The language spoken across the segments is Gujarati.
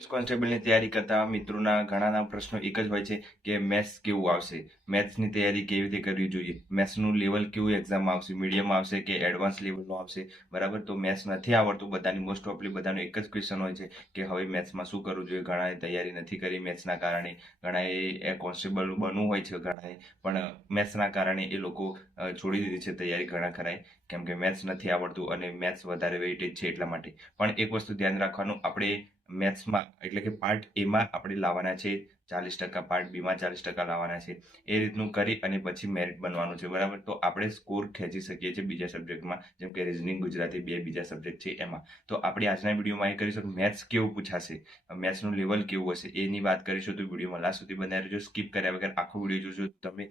કોન્સ્ટેબલની તૈયારી કરતા મિત્રોના ઘણાના પ્રશ્નો એક જ હોય છે કે મેથ્સ કેવું આવશે, મેથ્સની તૈયારી કેવી રીતે કરવી જોઈએ, મેથ્સનું લેવલ કેવું એક્ઝામમાં આવશે, મીડિયમ આવશે કે એડવાન્સ લેવલનું આવશે. બરાબર, તો મેથ્સ નથી આવડતું બધાની, મોસ્ટ ઓફલી બધાનો એક જ ક્વેશ્ચન હોય છે કે હવે મેથ્સમાં શું કરવું જોઈએ. ઘણાએ તૈયારી નથી કરી મેથ્સના કારણે, ઘણાએ કોન્સ્ટેબલ બનવું હોય છે, ઘણાએ પણ મેથ્સના કારણે એ લોકો છોડી દીધી છે તૈયારી ઘણા ખરાએ, કેમ કે મેથ્સ નથી આવડતું અને મેથ્સ વધારે વેઇટેજ છે એટલા માટે. પણ એક વસ્તુ ધ્યાન રાખવાનું, આપણે મેથ્સમાં એટલે કે પાર્ટ એમાં આપણે લાવવાના છે 40%, પાર્ટ બીમાં 40% લાવવાના છે. એ રીતનું કરી અને પછી મેરિટ બનવાનું છે. બરાબર, તો આપણે સ્કોર ખેંચી શકીએ છીએ બીજા સબ્જેક્ટમાં, જેમ કે રિઝનિંગ, ગુજરાતી, બે બીજા સબ્જેક્ટ છે એમાં. તો આપણે આજના વિડીયોમાં એ કરીશું મેથ્સ કેવું પૂછાશે, મેથ્સનું લેવલ કેવું હશે એની વાત કરીશું. તો વિડીયોમાં લાસ્ટ સુધી બનાવી રહેજો, સ્કીપ કર્યા વગર આખો વિડીયો જોજો. તમે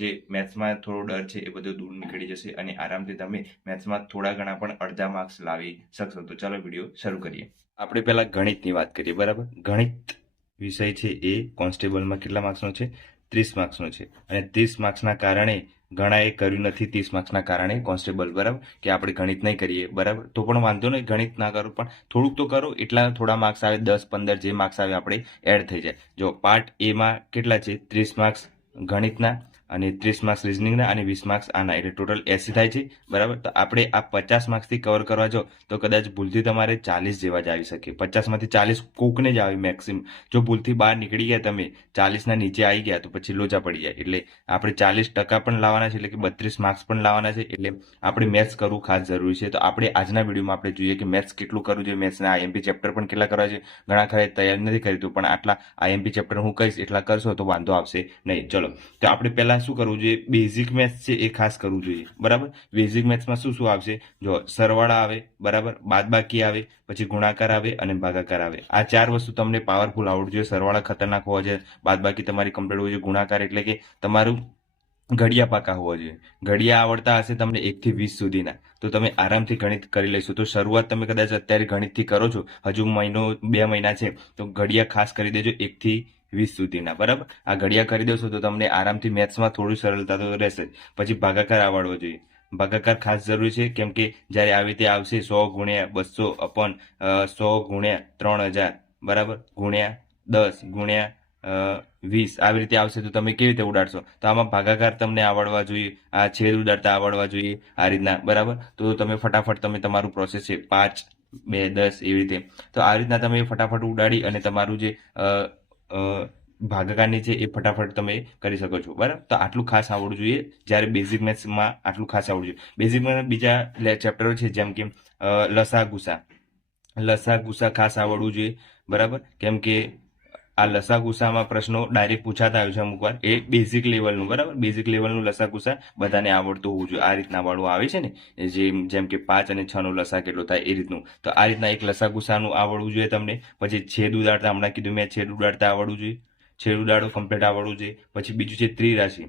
જે મેથ્સમાં થોડો ડર છે એ બધો દૂર નીકળી જશે અને આરામથી તમે મેથ્સમાં થોડા ઘણા પણ અડધા માર્ક્સ લાવી શકશો. તો ચાલો વિડીયો શરૂ કરીએ. આપણે પહેલા ગણિતની વાત કરીએ. બરાબર, ગણિત વિષય છે એ કોન્સ્ટેબલમાં કેટલા માર્ક્સનો છે? 30 માર્ક્સનો છે. અને 30 માર્ક્સના કારણે ઘણાએ કર્યું નથી. 30 માર્ક્સના કારણે કોન્સ્ટેબલ, બરાબર, કે આપણે ગણિત નહીં કરીએ, બરાબર, તો પણ વાંધો નહીં, ગણિત ના કરો પણ થોડુંક તો કરો. એટલા થોડા માર્ક્સ આવે, 10-15 જે માર્ક્સ આવે આપણે એડ થઈ જાય. જો પાર્ટ એમાં કેટલા છે? 30 માર્ક્સ ગણિતના અને 30 માર્ક્સ રિઝનિંગના અને 20 માર્ક્સ આના, એટલે ટોટલ 80 થાય છે. બરાબર, તો આપણે આ 50 માર્ક્સથી કવર કરવા જો તો કદાચ ભૂલથી તમારે 40 જેવા જ આવી શકે. 50માંથી 40 કોકને જ આવે મેક્સિમમ. જો ભૂલથી બહાર નીકળી ગયા, તમે 40ના નીચે આવી ગયા તો પછી લોચા પડી જાય. એટલે આપણે 40% પણ લાવવાના છે, એટલે કે 32 માર્ક્સ પણ લાવવાના છે. એટલે આપણે મેથ્સ કરવું ખાસ જરૂરી છે. તો આપણે આજના વિડીયોમાં આપણે જોઈએ કે મેથ્સ કેટલું કરવું જોઈએ, મેથ્સના આઈએમપી ચેપ્ટર પણ કેટલા કરવા છે. ઘણા ખરા તૈયારી નથી કરી, તો પણ આટલા આઈએમપી ચેપ્ટર હું કહીશ એટલા કરશો તો વાંધો આવશે નહીં. ચલો, તો આપણે પહેલા શું કરવું જોઈએ? બેઝિક મેથ્સ છે એ ખાસ કરવું જોઈએ. બરાબર, બેઝિક મેથ્સમાં શું શું આવશે? જો સરવાળા આવે, બરાબર, બાદબાકી આવે, પછી ગુણાકાર આવે અને ભાગાકાર આવે. આ ચાર વસ્તુ તમને પાવરફુલ આવડવું જોઈએ. સરવાળા ખતરનાક હોવા જોઈએ, બાદબાકી તમારી કમ્પ્લીટ હોવી જોઈએ, ગુણાકાર એટલે કે તમારું ઘડિયા પાકા હોવા જોઈએ. ઘડિયા આવડતા હશે તમને 1 થી 20 સુધીના, તો તમે આરામથી ગણિત કરી લેશો. તો શરૂઆત તમે કદાચ અત્યારે ગણિતથી કરો છો, હજુ મહિનો 2 મહિના છે, તો ઘડિયા ખાસ કરી દેજો 1 થી 20 સુધીના. બરાબર, આ ઘડિયા કરી દેશો તો તમને આરામથી મેથ્સમાં થોડી સરળતા તો રહેશે. પછી ભાગાકાર આવડવો જોઈએ. ભાગાકાર ખાસ જરૂરી છે, કેમ કે જ્યારે આવી રીતે આવશે 100 ગુણ્યા 200 અપોન 100 ગુણ્યા 3000, બરાબર, ગુણ્યા 10 ગુણ્યા 20 આવી રીતે આવશે તો તમે કેવી રીતે ઉડાડશો? તો આમાં ભાગાકાર તમને આવડવા જોઈએ, આ છેદ ઉડાડતા આવડવા જોઈએ, આ રીતના. બરાબર, તો તમે ફટાફટ તમે તમારું પ્રોસેસ છે 5, 2, 10 એવી રીતે, તો આ રીતના તમે ફટાફટ ઉડાડી અને તમારું જે ભાગાકારની છે એ ફટાફટ તમે કરી શકો છો. બરાબર, તો આટલું ખાસ આવડવું જોઈએ. જ્યારે બેઝિક મેથ્સમાં આટલું ખાસ આવડવું જોઈએ. બેઝિકમાં બીજા ચેપ્ટરો છે, જેમ કે લસા ગુસા. લસા ગુસા ખાસ આવડવું જોઈએ. બરાબર, કેમ કે આ લસા ગુસામાં પ્રશ્નો ડાયરેક્ટ પૂછાતા આવ્યું છે અમુક વાર. એ બેઝિક લેવલનું, બરાબર, બેઝિક લેવલનું લસા ગુસા બધાને આવડતું હોવું જોઈએ. આ રીતના વાળું આવે છે ને, જેમ કે 5 અને 6 નો લસા કેટલો થાય એ રીતનું. તો આ રીતના એક લસા ગુસાનું આવડવું જોઈએ તમને. પછી છેદ ઉડાડતા, હમણાં કીધું મેં, છેદ ઉડાડતા આવડવું જોઈએ. છેદ ઉડાડો કમ્પ્લીટ આવડવું જોઈએ. પછી બીજું છે ત્રિરાશિ.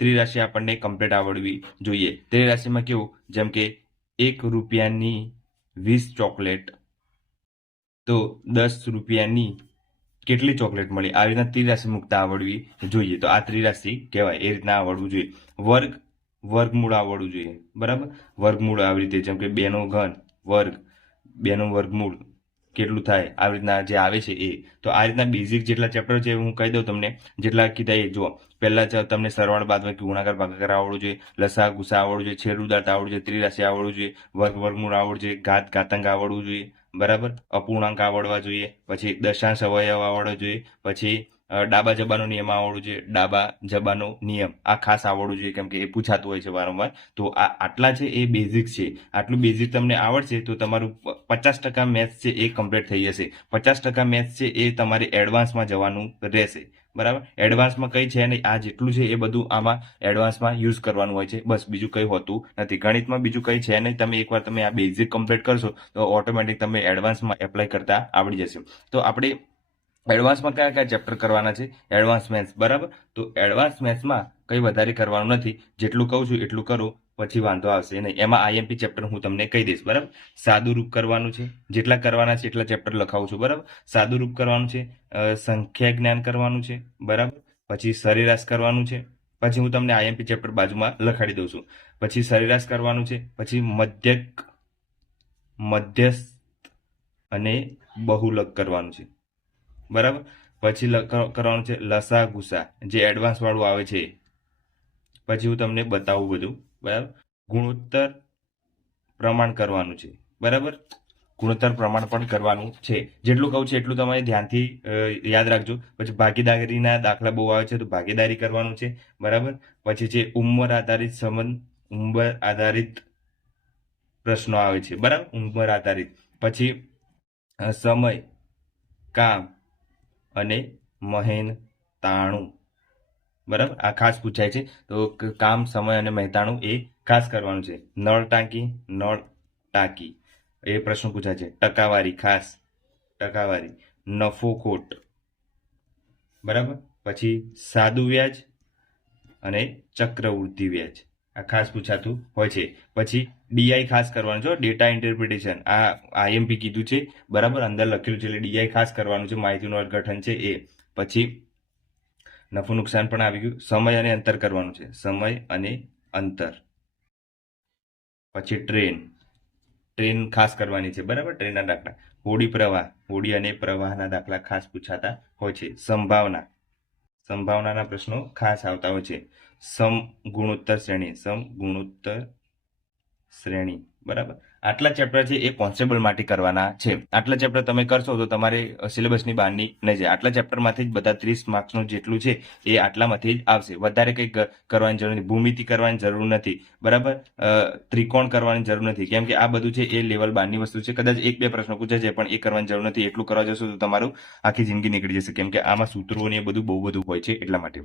ત્રિરાશિ આપણને કમ્પ્લીટ આવડવી જોઈએ. ત્રિરાશિમાં કેવું, જેમ કે 1 રૂપિયાની 20 ચોકલેટ, તો 10 રૂપિયાની કેટલી ચોકલેટ મળી? આવી રીતના ત્રિરાશિ મુક્તા આવડવી જોઈએ. તો આ ત્રિરાશિ કહેવાય. એ રીતના આવડવું જોઈએ. વર્ગમૂળ આવડવું જોઈએ. બરાબર, વર્ગમૂળ આવી રીતે, જેમ કે 2 નો ઘન વર્ગ, 2 નું વર્ગમૂળ કેટલું થાય, આવી રીતના જે આવે છે એ. તો આ રીતના બેઝિક જેટલા ચેપ્ટર છે હું કહી દઉં તમને, જેટલા કીધા એ જુઓ. પહેલા તમને સરવાળ, બાદબાકી, ગુણાકાર, ભાગાકાર આવડવું જોઈએ. લસા ગુસા આવડવું જોઈએ. છેદ ઉડાડતા આવડવું જોઈએ. ત્રિરાશિ આવડવું જોઈએ. વર્ગમૂળ આવડવું જોઈએ. ઘાતાંક આવડવું જોઈએ. બરાબર, અપૂર્ણાંક આવડવા જોઈએ. પછી દશાંશ અવયવ આવડવો જોઈએ. પછી ડાબા જબાનો નિયમ આવડવું જોઈએ. ડાબા જબાનો નિયમ આ ખાસ આવડવું જોઈએ, કેમ કે એ પૂછાતું હોય છે વારંવાર. તો આ આટલા છે એ બેઝિક છે. આટલું બેઝિક તમને આવડશે તો તમારું 50% મેથ્સ છે એ કમ્પ્લીટ થઈ જશે. 50% મેથ્સ છે એ તમારે એડવાન્સમાં જવાનું રહેશે. બરાબર, એડવાન્સમાં કઈ છે નહીં, આ જેટલું છે એ બધું આમાં એડવાન્સમાં યુઝ કરવાનું હોય છે. બસ, બીજું કંઈ હોતું નથી. ગણિતમાં બીજું કંઈ છે નહીં. તમે એકવાર તમે આ બેઝિક કમ્પ્લીટ કરશો તો ઓટોમેટિક તમે એડવાન્સમાં એપ્લાય કરતા આવડી જશે. તો આપણે એડવાન્સમાં કયા કયા ચેપ્ટર કરવાના છે? Advance maths. બરાબર, તો એડવાન્સ મેથ્સમાં કંઈ વધારે કરવાનું નથી. જેટલું કહું છું એટલું કરો, પછી વાંધો આવશે નહીં. એમાં આઈએમપી ચેપ્ટર હું તમને કહી દઈશ. બરાબર, સાદું રૂપ કરવાનું છે. જેટલા કરવાના છે એટલા ચેપ્ટર લખાવું છું. બરાબર, સાદું રૂપ કરવાનું છે, સંખ્યા જ્ઞાન કરવાનું છે. બરાબર, પછી સરેરાશ કરવાનું છે. પછી હું તમને આઈએમપી ચેપ્ટર બાજુમાં લખાડી દઉં છું. પછી સરેરાશ કરવાનું છે. પછી મધ્યસ્થ અને બહુલક કરવાનું છે. બરાબર. પછી કરવાનું છે લસા ગુસા, જે એડવાન્સ વાળું આવે છે. પછી હું તમને બતાવું બધું. બરાબર. ગુણોત્તર પ્રમાણ કરવાનું છે. બરાબર. ગુણોત્તર પ્રમાણ પણ કરવાનું છે. જેટલું કહું છું એટલું તમારે ધ્યાનથી યાદ રાખજો. પછી ભાગીદારીના દાખલા બહુ આવે છે, તો ભાગીદારી કરવાનું છે. બરાબર. પછી છે ઉંમર આધારિત સંબંધ, ઉંમર આધારિત પ્રશ્નો આવે છે. બરાબર. ઉંમર આધારિત. પછી સમય, કામ અને મહેનતાણું. બરાબર. આ ખાસ પૂછાય છે. તો કામ, સમય અને મહેનતાણું એ ખાસ કરવાનું છે. નળ ટાંકી એ પ્રશ્ન પૂછાય છે. ટકાવારી, ખાસ ટકાવારી. નફો ખોટ. બરાબર. પછી સાદું વ્યાજ અને ચક્રવૃદ્ધિ વ્યાજ, આ ખાસ પૂછાતું હોય છે. પછી ડીઆઈ ખાસ કરવાનું છે, ડેટા ઇન્ટરપ્રિટેશન. આ આઈએમપી કીધું છે. બરાબર. અંદર લખેલું છે એટલે ડીઆઈ ખાસ કરવાનું છે. માહિતીનું અર્થઘટન છે એ. પછી નફો નુકસાન પણ આવી ગયું. સમય અને અંતર કરવાનું છે. સમય અને અંતર. પછી ટ્રેન ખાસ કરવાની છે. બરાબર. ટ્રેનના દાખલા. હોડી અને પ્રવાહના દાખલા ખાસ પૂછાતા હોય છે. સંભાવનાના પ્રશ્નો ખાસ આવતા હોય છે. સમગુણોત્તર શ્રેણી. બરાબર. આટલા ચેપ્ટર છે એ કોન્સ્ટેબલ માટે કરવાના છે. આટલા ચેપ્ટર તમે કરશો તો તમારે સિલેબસની બહારની નહીં જાય. આટલા ચેપ્ટરમાંથી જ બધા 30 માર્ક્સનું જેટલું છે એ આટલામાંથી જ આવશે. વધારે કંઈ કરવાની જરૂર નથી. ભૂમિતિ કરવાની જરૂર નથી. બરાબર. ત્રિકોણ કરવાની જરૂર નથી, કેમ કે આ બધું છે એ લેવલ બારની વસ્તુ છે. કદાચ 1-2 પ્રશ્નો પૂછે છે પણ એ કરવાની જરૂર નથી. એટલું કરવા જશો તો તમારું આખી જિંદગી નીકળી જશે, કેમ કે આમાં સૂત્રો ને એ બધું બહુ બધું હોય છે એટલા માટે.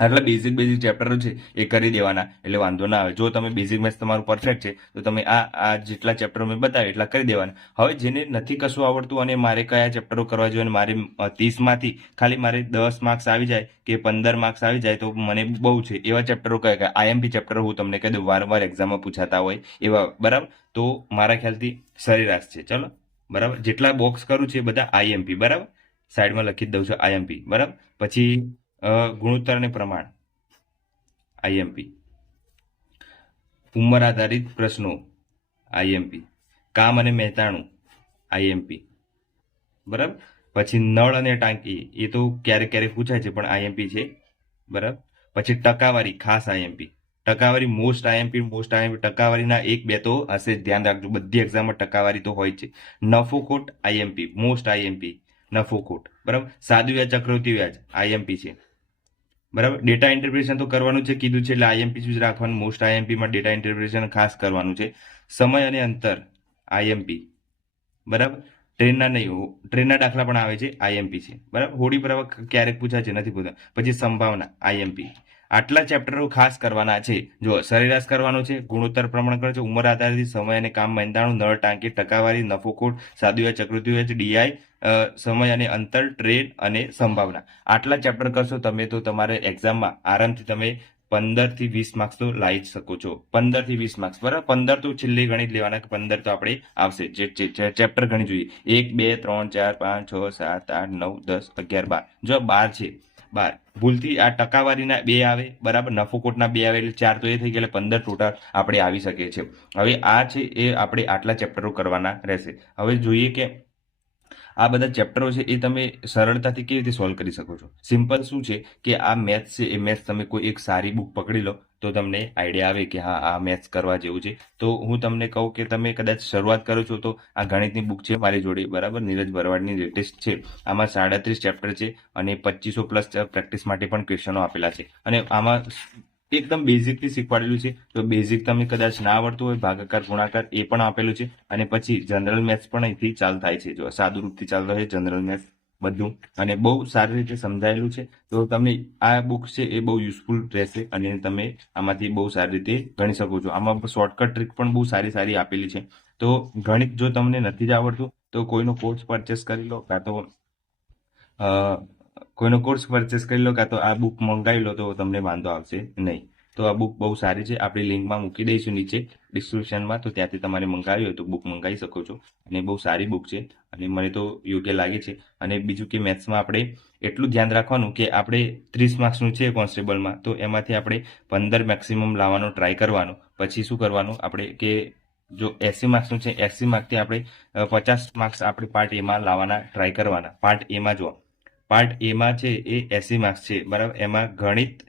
આટલા બેઝિક ચેપ્ટરો છે એ કરી દેવાના એટલે વાંધો ના આવે. જો તમે બેઝિક મેથ્સ તમારું પરફેક્ટ છે તો તમે આ જેટલા ચેપ્ટરો મેં બતાવ્યા એટલા કરી દેવાના. હવે જેને નથી કશું આવડતું અને મારે કયા ચેપ્ટરો કરવા જોઈએ, મારે 30માંથી ખાલી મારે 10 માર્ક્સ આવી જાય કે 15 માર્ક્સ આવી જાય તો મને બહુ છે. એવા ચેપ્ટરો કયા આઈએમપી ચેપ્ટરો હું તમને કહી દઉં, વારંવાર એક્ઝામમાં પૂછાતા હોય એવા. બરાબર. તો મારા ખ્યાલથી સરેરાશ છે. ચલો. બરાબર. જેટલા બોક્સ કરું છું એ બધા આઈએમપી. બરાબર. સાઈડમાં લખી જ દઉં છું આઈએમપી. બરાબર. પછી ગુણોત્તર અને પ્રમાણ આઈએમપી. ઉંમર આધારિત પ્રશ્નો આઈએમપી. કામ અને મહેનતાણું આઈએમપી. બરાબર. પછી નળ અને ટાંકી એ તો ક્યારેક ક્યારેક પૂછાય છે પણ આઈએમપી છે. બરાબર. પછી ટકાવારી ખાસ આઈએમપી. ટકાવારી મોસ્ટ આઈએમપી. ટકાવારીના 1-2 તો હશે, ધ્યાન રાખજો. બધી એક્ઝામમાં ટકાવારી તો હોય છે. નફો ખોટ આઈએમપી. મોસ્ટ આઈએમપી નફો ખોટ. બરાબર. સાદું વ્યાજ, ચક્રવૃદ્ધિ વ્યાજ આઈએમપી છે. બરાબર. ડેટા ઇન્ટરપ્રિટેશન તો કરવાનું છે કીધું છે એટલે આઈએમપી જ રાખવાનું. મોસ્ટ આઈએમપીમાં ડેટા ઇન્ટરપ્રિટેશન ખાસ કરવાનું છે. સમય અને અંતર આઈએમપી. બરાબર. ટ્રેનના દાખલા પણ આવે છે, આઈએમપી છે. બરાબર. હોડી પ્રવાહ ક્યારેક પૂછાય છે, નથી પૂછતા. પછી સંભાવના આઈએમપી. આટલા ચેપ્ટરો ખાસ કરવાના છે. જો સરેરાશ કરવાનો છે, ગુણોત્તર પ્રમાણ કરે છે, ઉંમર આધારિત, સમય અને કામ મહેનતાણું, નળ ટાંકી, ટકાવારી, નફો ખોટ, સાદું વ્યાજ, ચક્રવૃદ્ધિ વ્યાજ, ડીઆઈ, સમય અને અંતર, ટ્રેન અને સંભાવના. આટલા ચેપ્ટર કરશો તમે તો તમારે એક્ઝામમાં આરામથી તમે 15-20 માર્ક્સ તો લાવી જ શકો છો. 15-20 માર્ક્સ. બરાબર. 15 તો છેલ્લે ગણિત લેવાના, 15 તો આપણે આવશે. જે ચેપ્ટર ગણી જોઈએ. 1, 2, 3, 4, 5, 6, 7, 8, 9, 10, 11, 12. જો 12 છે, 12 ભૂલથી આ ટકાવારીના 2 આવે. બરાબર. નફો ખોટના 2 આવે એટલે 4 તો એ થઈ ગયા, એટલે 15 ટોટલ આપણે આવી શકે છે. હવે આ છે એ આપણે આટલા ચેપ્ટરો કરવાના રહેશે. હવે જોઈએ કે આ બધા ચેપ્ટરો છે એ તમે સરળતાથી કેવી રીતે સોલ્વ કરી શકો છો. સિમ્પલ શું છે કે આ મેથ્સ છે એ મેથ્સ તમે કોઈ એક સારી બુક પકડી લો તો તમને આઈડિયા આવે કે હા આ મેથ્સ કરવા જેવું છે. તો હું તમને કહું કે તમે કદાચ શરૂઆત કરો છો તો આ ગણિતની બુક છે મારી જોડે. બરાબર. નીરજ ભરવાડની લેટેસ્ટ છે. આમાં 37 ચેપ્ટર છે અને 2500+ પ્રેક્ટિસ માટે પણ ક્વેશ્ચનો આપેલા છે. અને આમાં એકદમ બેઝિકથી શીખવાડેલું છે. તો બેઝિક તમે કદાચ ના આવડતું હોય, ભાગાકાર ગુણાકાર એ પણ આપેલું છે. અને પછી જનરલ મેથ્સ પણ અહીંથી ચાલુ થાય છે. જો સાદું રૂપથી ચાલતો હોય જનરલ મેથ્સ બધું, અને બહુ સારી રીતે સમજાયેલું છે. તો તમને આ બુક છે એ બહુ યુઝફુલ રહેશે અને તમે આમાંથી બહુ સારી રીતે ગણી શકો છો. આમાં શોર્ટકટ ટ્રીક પણ બહુ સારી આપેલી છે. તો ગણિત જો તમને નથી જ આવડતું તો કોઈનો કોર્સ પરચેસ કરી લો, કાં તો આ બુક મંગાવી લો તો તમને વાંધો આવશે નહીં. તો આ બુક બહુ સારી છે. આપણે લિંકમાં મૂકી દઈશું નીચે ડિસ્ક્રિપ્શનમાં, તો ત્યાંથી તમારે મંગાવી હોય તો બુક મંગાવી શકો છો. અને બહુ સારી બુક છે અને મને તો યોગ્ય લાગે છે. અને બીજું કે મેથ્સમાં આપણે એટલું ધ્યાન રાખવાનું કે આપણે 30 માર્ક્સનું છે કોન્સ્ટેબલમાં, તો એમાંથી આપણે 15 મેક્સિમમ લાવવાનો ટ્રાય કરવાનો. પછી શું કરવાનું આપણે કે જો 80 માર્ક્સનું છે, 80 માર્કથી આપણે 50 માર્ક્સ આપણે પાર્ટ એમાં લાવવાના ટ્રાય કરવાના. પાર્ટ એમાં જો પાર્ટ એમાં છે એ 80 માર્ક્સ છે, બરાબર. એમાં ગણિત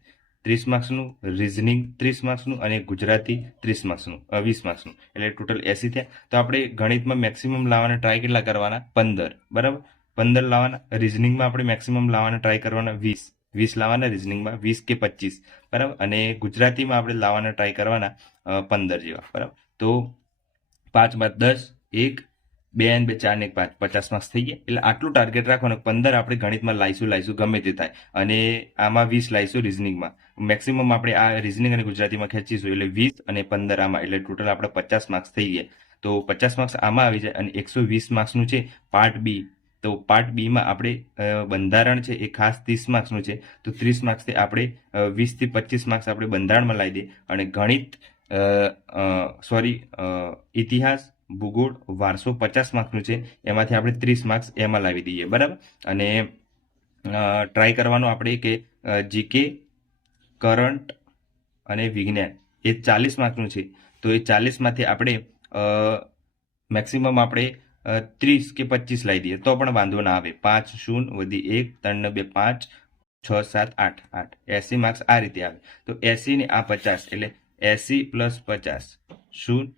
30 માર્ક્સનું, રિઝનિંગ 30 માર્ક્સનું અને ગુજરાતી 30 માર્ક્સનું, 20 માર્ક્સનું, એટલે ટોટલ 80 થયા. તો આપણે ગણિતમાં મેક્સિમમ લાવવાના ટ્રાય કેટલા કરવાના? 15, બરાબર. 15 લાવવાના. રિઝનિંગમાં આપણે મેક્સિમમ લાવવાના ટ્રાય કરવાના 20 લાવવાના રિઝનિંગમાં, 20 કે 25, બરાબર. અને ગુજરાતીમાં આપણે લાવવાના ટ્રાય કરવાના 15 જેવા, બરાબર. તો 5 બાદ 10, 1, 2 અને 2 4 ને 5, 50 માર્ક્સ થઈ ગયા. એટલે આટલું ટાર્ગેટ રાખવાનું. 15 આપણે ગણિતમાં લાવીશું ગમે તે થાય, અને આમાં 20 લાવીશું રિઝનિંગમાં. મેક્સિમમ આપણે આ રિઝનિંગ અને ગુજરાતીમાં ખેંચીશું, એટલે 20 અને 15 આમાં, એટલે ટોટલ આપણે 50 માર્ક્સ થઈ ગયા. તો 50 માર્ક્સ આમાં આવી જાય. અને 120 માર્ક્સનું છે પાર્ટ બી. તો પાર્ટ બીમાં આપણે બંધારણ છે એ ખાસ 30 માર્ક્સનું છે. તો 30 માર્ક્સથી આપણે 20 થી 25 માર્ક્સ આપણે બંધારણમાં લાવી દઈએ. અને ગણિત ઇતિહાસ, ભૂગોળ, વારસો 50 માર્ક્સનું છે, એમાંથી આપણે 30 માર્ક્સ એમાં લાવી દઈએ, બરાબર. અને ટ્રાય કરવાનું આપણે કે જીકે, કરંટ અને વિજ્ઞાન એ 40 માર્ક્સનું છે. તો એ 40માંથી આપણે મેક્સિમમ આપણે 30 કે 25 લાવી દઈએ તો પણ વાંધો ના આવે. 5 0 વધી 1 3 ને 2 5 6 7 8 8 80 માર્ક્સ આ રીતે આવે. તો 80 ને આ 50, એટલે 80 પ્લસ 50 0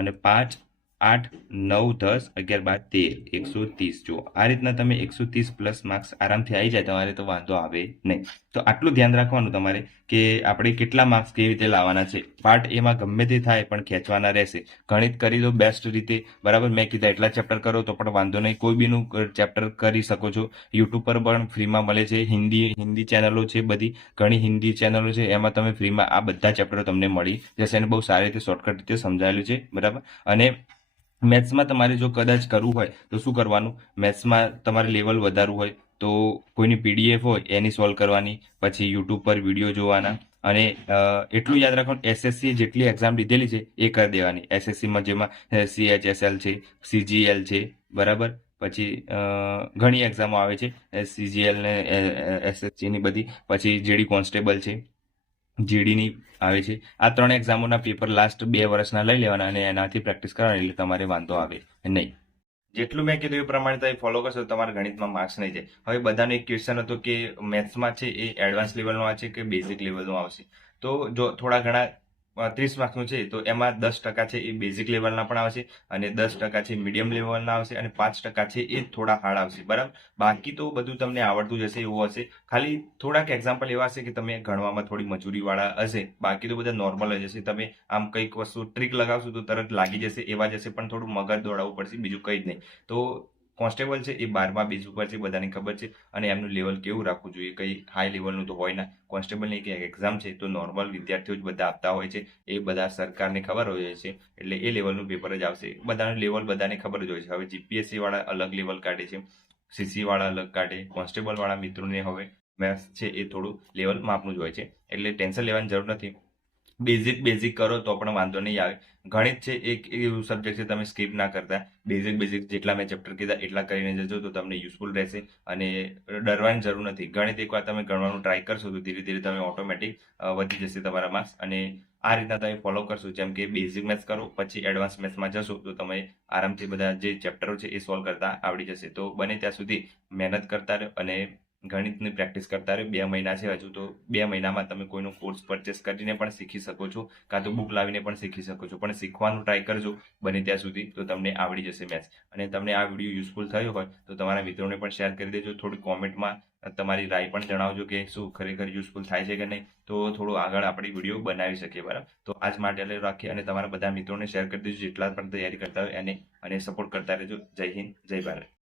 અને 5 8 9 10 11 12 13 130. જુઓ આ રીતના તમે 130 પ્લસ માર્ક્સ આરામથી આવી જાય તમારે, તો વાંધો આવે નહીં. તો આટલું ધ્યાન રાખવાનું તમારે કે આપણે કેટલા માર્ક્સ કેવી રીતે લાવવાના છે. પાર્ટ એમાં ગમે તે થાય પણ ખેંચવાના રહેશે. ગણિત કરી દો બેસ્ટ રીતે, બરાબર. મેં કીધા એટલા ચેપ્ટર કરો તો પણ વાંધો નહીં. કોઈ બીનું ચેપ્ટર કરી શકો છો. યુટ્યુબ પર પણ ફ્રીમાં મળે છે. હિન્દી ચેનલો છે, બધી ઘણી હિન્દી ચેનલો છે, એમાં તમે ફ્રીમાં આ બધા ચેપ્ટરો તમને મળી જશે. અને બહુ સારી રીતે શોર્ટકટ રીતે સમજાયેલું છે, બરાબર. અને મેથ્સમાં તમારે જો કદાચ કરવું હોય તો શું કરવાનું? મેથ્સમાં તમારે લેવલ વધારવું હોય તો કોઈની પીડીએફ હોય એની સોલ્વ કરવાની, પછી યુટ્યુબ પર વિડીયો જોવાના. અને એટલું યાદ રાખવાનું, એસએસસી જેટલી એક્ઝામ લીધેલી છે એ કરી દેવાની. એસએસસીમાં જેમાં CHSL છે, CGL છે, બરાબર. પછી ઘણી એક્ઝામો આવે છે, CGL ને SSCની બધી. પછી જેડી કોન્સ્ટેબલ છે, જીડીની આવે છે. આ 3 એક્ઝામોના પેપર લાસ્ટ 2 વર્ષના લઈ લેવાના અને એનાથી પ્રેક્ટિસ કરવાની, એટલે તમારે વાંધો આવે નહીં. જેટલું મેં કીધું એ પ્રમાણે તમે ફોલો કરશો તો તમારા ગણિતમાં માર્ક્સ નહીં જાય. હવે બધાનો એક ક્વેશ્ચન હતો કે મેથ્સમાં છે એ એડવાન્સ લેવલનો આવશે કે બેઝિક લેવલનો આવશે. તો જો થોડા ઘણા 30 માર્ક્સનું છે તો એમાં 10% છે એ બેઝિક લેવલના પણ આવશે, અને 10% છે મીડિયમ લેવલના આવશે, અને 5% છે એ થોડા હાર્ડ આવશે, બરાબર. બાકી તો બધું તમને આવડતું જશે એવું હશે. ખાલી થોડાક એક્ઝામ્પલ એવા હશે કે તમે ગણવામાં થોડી મજૂરીવાળા હશે. બાકી તો બધા નોર્મલ જ હશે. તમે આમ કંઈક વસ્તુ ટ્રીક લગાવશો તો તરત લાગી જશે એવા જ હશે, પણ થોડું મગજ દોડાવવું પડશે, બીજું કંઈ જ નહીં. તો કોન્સ્ટેબલ છે એ 12મા બેઝ ઉપર છે, બધાને ખબર છે. અને એમનું લેવલ કેવું રાખવું જોઈએ, કંઈ હાઈ લેવલનું તો હોય ના. કોન્સ્ટેબલની એક એક્ઝામ છે તો નોર્મલ વિદ્યાર્થીઓ જ બધા આપતા હોય છે. એ બધા સરકારને ખબર હોય છે, એટલે એ લેવલનું પેપર જ આવશે. બધાનું લેવલ બધાને ખબર જ હોય છે. હવે જીપીએસસી વાળા અલગ લેવલ કાઢે છે, સીસી વાળા અલગ કાઢે, કોન્સ્ટેબલ વાળા મિત્રોને હવે મેથ્સ છે એ થોડું લેવલ માપનું જ હોય છે, એટલે ટેન્શન લેવાની જરૂર નથી. બેઝિક કરો તો પણ વાંધો નહીં આવે. ગણિત છે એક એવું સબ્જેક્ટ છે તમે સ્કીપ ના કરતા. બેઝિક જેટલા મેં ચેપ્ટર કીધા એટલા કરીને જજો તો તમને યુઝફુલ રહેશે. અને ડરવાની જરૂર નથી. ગણિત એકવાર તમે ગણવાનું ટ્રાય કરશો તો ધીરે ધીરે તમે ઓટોમેટિક વધી જશે તમારા માર્ક્સ. અને આ રીતના તમે ફોલો કરશો, જેમ કે બેઝિક મેથ્સ કરો પછી એડવાન્સ મેથ્સમાં જશો તો તમે આરામથી બધા જે ચેપ્ટરો છે એ સોલ્વ કરતા આવડી જશે. તો બને ત્યાં સુધી મહેનત કરતા રહો અને ગણિતની પ્રેક્ટિસ કરતા રહો. 2 મહિના છે હજુ, તો 2 મહિનામાં તમે કોઈનો કોર્સ પરચેસ કરીને પણ શીખી શકો છો, કાં તો બુક લાવીને પણ શીખી શકો છો. પણ શીખવાનું ટ્રાય કરજો બને ત્યાં સુધી, તો તમને આવડી જશે મેથ્સ. અને તમને આ વિડીયો યુઝફુલ થયો હોય તો તમારા મિત્રોને પણ શેર કરી દેજો. થોડી કોમેન્ટમાં તમારી રાય પણ જણાવજો કે શું ખરેખર યુઝફુલ થાય છે કે નહીં, તો થોડું આગળ આપણે વિડીયો બનાવી શકીએ, બરાબર. તો આજ માટે રાખીએ અને તમારા બધા મિત્રોને શેર કરી દેજો જેટલા પણ તૈયારી કરતા હોય એને, અને સપોર્ટ કરતા રહેજો. જય હિન્દ, જય ભારત.